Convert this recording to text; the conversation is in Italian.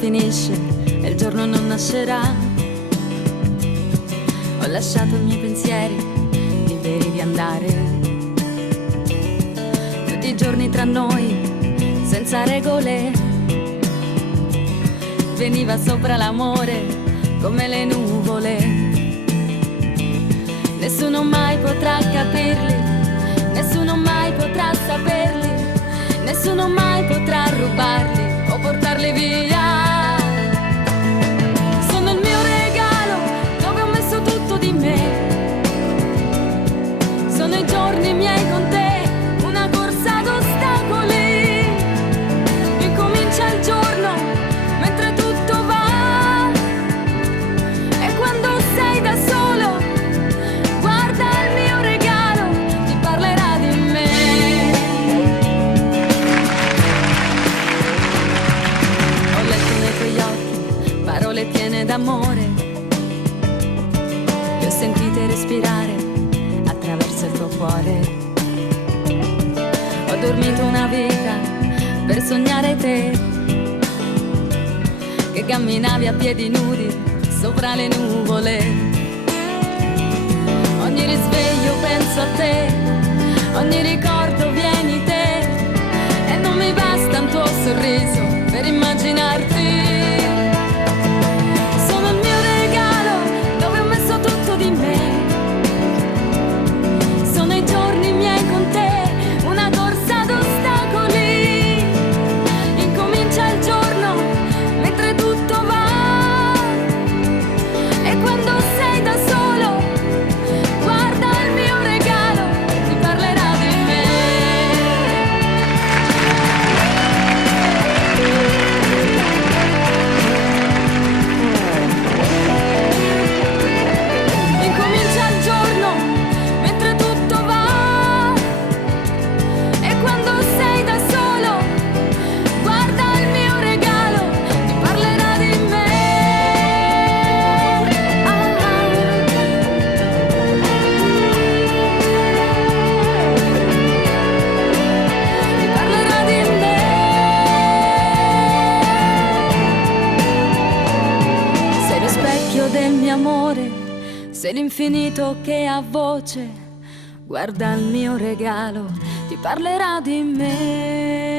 finisce e il giorno non nascerà. Ho lasciato i miei pensieri liberi di andare, tutti i giorni tra noi senza regole. Veniva sopra l'amore come le nuvole. Nessuno mai potrà capirli, nessuno mai potrà saperli, nessuno mai potrà rubarli o portarli via. Sono il mio regalo dove ho messo tutto di me. Sono i giorni miei con te, una corsa ad ostacoli. Incomincia il giorno mentre tutto va, e quando sei da solo guarda il mio regalo, ti parlerà di me. Ho letto nei tuoi occhi parole piene d'amore, le ho sentite respirare attraverso il tuo cuore. Ho dormito una vita per sognare te, che camminavi a piedi nudi sopra le nuvole. Ogni risveglio penso a te, ogni ricordo vieni te, e non mi basta un tuo sorriso per immaginarti. Sono il mio regalo dove ho messo tutto di me. Sono i giorni miei con te, una corsa ad ostacoli. Incomincia il giorno mentre tutto va, e quando sei da solo guarda il mio regalo, ti parlerà di me. Incomincia il giorno mentre tutto va, e quando sei da solo guarda il mio regalo, ti parlerà di me. Ti parlerà di me. Sei lo specchio del mio amore, sei l'infinito che ha voce, guarda il mio regalo, ti parlerà di me.